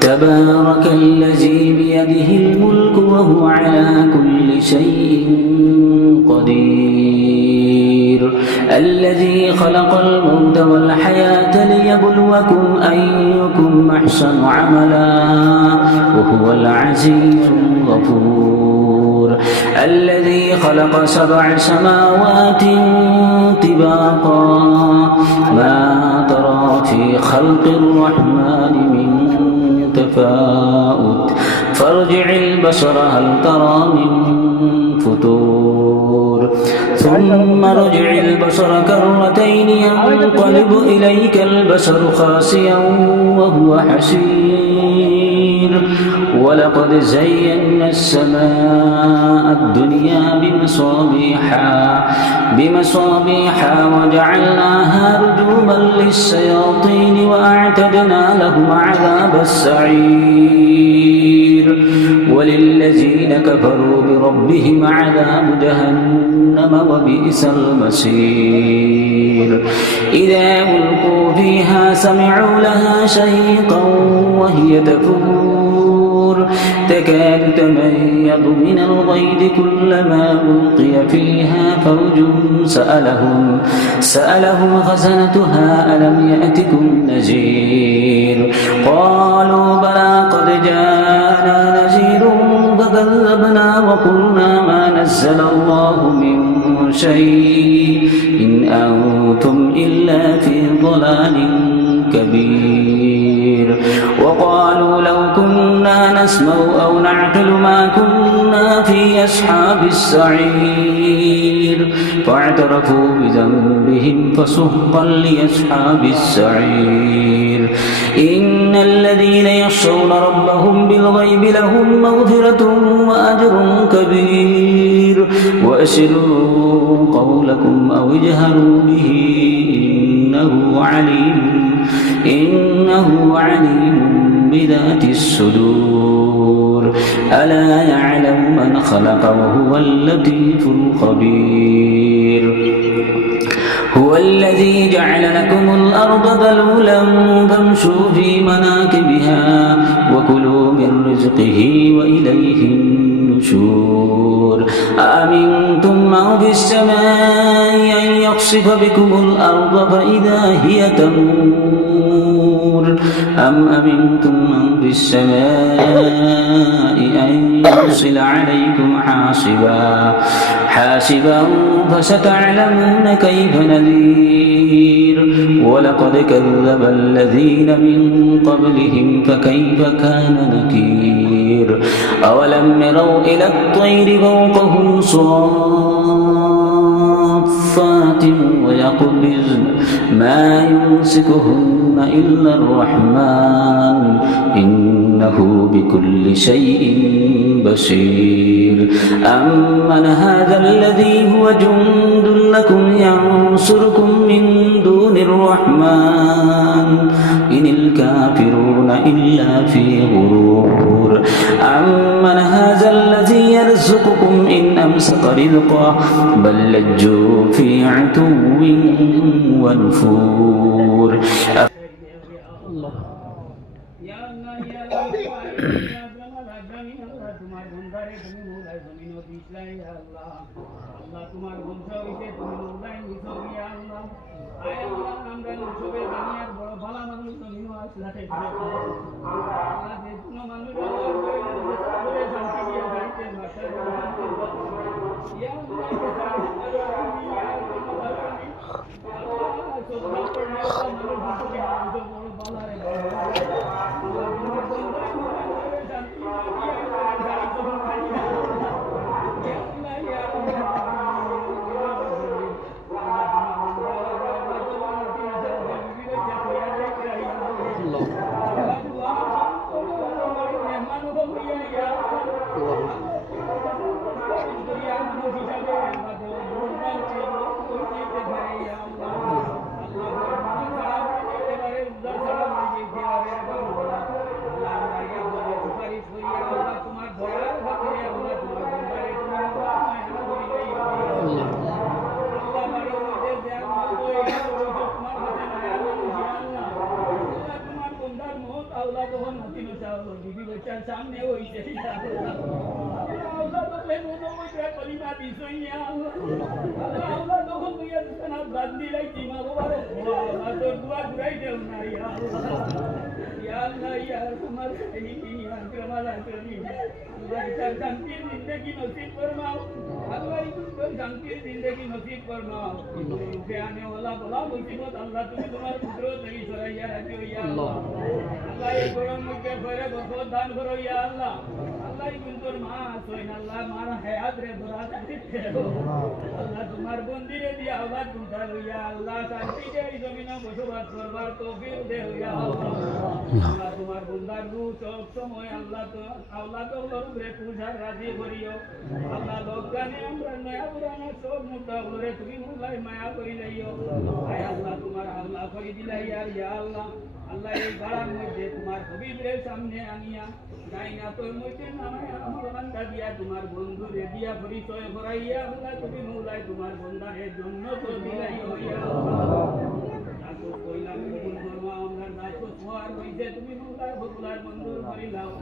تبارك الذي بيده الملك وهو على كل شيء قدير الذي خلق الموت والحياة ليبلوكم أيكم أحسن عملا وهو العزيز الغفور الذي خلق 7 سماوات طباقا ما ترى في خلق الرحمن من تفاؤت فارجع البصر هل ترى من فتور ثم ارجع البصر كرتين ينقلب إليك البصر خاسئا وهو حسير ولقد زينا السماء الدنيا بمصابيح وجعلناها رجوما للشياطين وأعتدنا لهم عذاب السعير وللذين كفروا بربهم عذاب جهنم وبئس المصير إذا ألقوا فيها سمعوا لها شهيقا وهي تفور تكاد تميض من الغيظ كلما ألقي فيها فوج سألهم خزنتها ألم يأتكم نذير قالوا بلى قد جاءنا نذير فكذبنا وقلنا ما نزل الله من شيء إن أنتم إلا في ضلال كبير وقالوا لو كنا نسمع أو نعقل ما كنا في أصحاب السعير فاعترفوا بذنبهم فسحقا لأصحاب السعير إن الذين يخشون ربهم بالغيب لهم مغفرة وأجر كبير وأسروا قولكم أو اجهروا به إنه عليم بذات الصدور ألا يعلم من خلق وهو اللطيف الخبير هو الذي جعل لكم الأرض ذلولا فامشوا في مناكبها وكلوا من رزقه وإليه النشور أأمنتم من في السماء أن يخسف بكم الأرض فإذا هي تمور أم أمنتم من في السماء أن يرسل عليكم حاسبا فستعلمون كيف نذير ولقد كذب الذين من قبلهم فكيف كان نكير أولم يروا إلى الطير فوقهم صافات ويقبضن ما يمسكهن إلا الرحمن إنه بكل شيء بصير أمن هذا الذي هو جند لكم ينصركم من دون الرحمن إن الكافرون إلا في غرور أمن هذا الذي يرزقكم إن أمسك رزقه بل لجوا في عتو ونفور বিবি বাচ্চার সামনে হইছে আল্লাহ তোকে মনে হইছে কলিমা দিছই আল্লাহ তোকে তুই না বান্দি লাইছি মা বাবার আল্লাহ তোর দুয়া ঘুরাই দেও না ইয়া আল্লাহ ইয়া তোমার এই কামালা করি আল্লাহ শান্তির জিন্দেগি নসিব ফরমাও আল্লাহ তোর শান্তির জিন্দেগি নসিব ফরমাও রূপে আনে ওয়ালা বলা মুসিবত আল্লাহ তুমি তোমার কুদরত থেকে সরাইয়া রাখিও ইয়া আল্লাহ আল্লাহ এই গরম মধ্যে ঘরে বসত দান করো ইয়া আল্লাহ আল্লাহ কিন্তু মা সইন আল্লাহ মার হায়াত রে ধরা দিতে আল্লাহ তোমার বন্দিরে দিয়া আওলাদ তুমতা ইয়া আল্লাহ শান্তিতে এই জমিনে বসবাস করবার তৌফিক দে ইয়া আল্লাহ আল্লাহ তোমার বন্দার রূহ সব সময় আল্লাহ তো আওলাদ রে পূজার রাজি করিও আল্লাহ লোকগানে আমরা নয়া পুরানা সব মুদ্দাগুলোরে তুমি মুলাই মায়া করি লইও আয় আল্লাহ তোমার আল্লাহ করি দিলাই আর ইয়া আল্লাহ আল্লাহ এই গাড়ার মধ্যে তোমার হবিবের সামনে আনিয়া গাইনা তোর মধ্যে নামায় আমার বান্দা দিয়া তোমার বন্ধু রে দিয়া পরিচয় করাইয়া আল্লাহ তুমি মুলাই তোমার বন্দারের জন্য তো দিলাই হইয়া আল্লাহ কইলাম কবুল করবা আমরা দাস সোয়ার হইছে তুমি মুলাই বকুলার মঞ্জুর করিলাও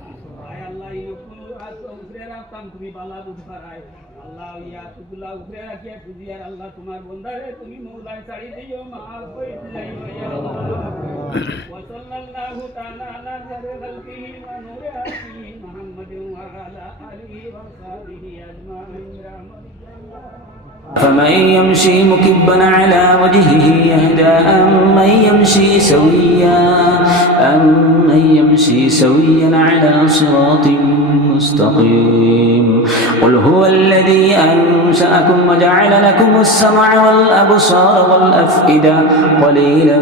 আয় আল্লাহ এই কোন আজ উঠে রাখতাম তুমি বালা বুঝ পারাই আল্লাহ ইয়া তুলা উঠে রাখিয়া খুঁজিয়ার আল্লাহ তোমার বন্দারে তুমি মৌলাই ছাড়ি দিও মাফ করে দিলাই ইয়া আল্লাহ ওয়া সাল্লাল্লাহু তাআলা আলা খালকিহি ওয়া নূরি আরশিহি মুহাম্মাদিন ওয়া আলা আলিহি ওয়া সাহবিহি আজমাইন فمن يمشي مكبا على وجهه يهدى أمن يمشي سويا على صراط مستقيم قل هو الذي أنشأكم وجعل لكم السمع والأبصار والأفئدة قليلا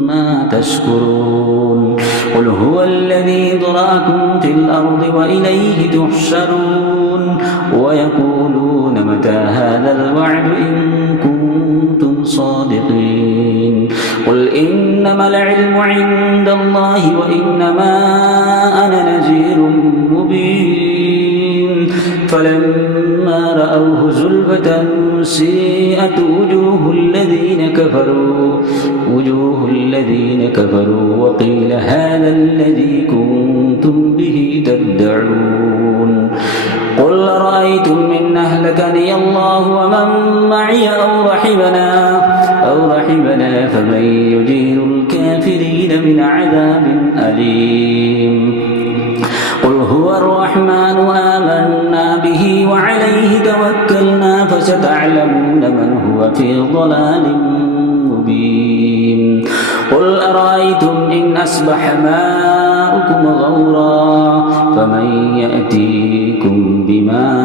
ما تشكرون قل هو الذي ذرأكم في الأرض وإليه تحشرون ويقولون متى هذا الوعد إن كنتم صادقين قل إنما العلم عند الله وإنما أنا نذير مبين فلما رأوه زلفة سيئت وجوه الذين كفروا وقيل هذا الذي كنتم به تدعون قل رأيتم إن أهلكني الله ومن معي أو رحمنا فمن يجير الكافرين من عذاب أليم قل هو الرحمن آمنا به وعليه توكلنا فستعلمون من هو في ضلال مبين قل أرأيتم إن أصبح ماؤكم غورا فمن يأتيكم بماء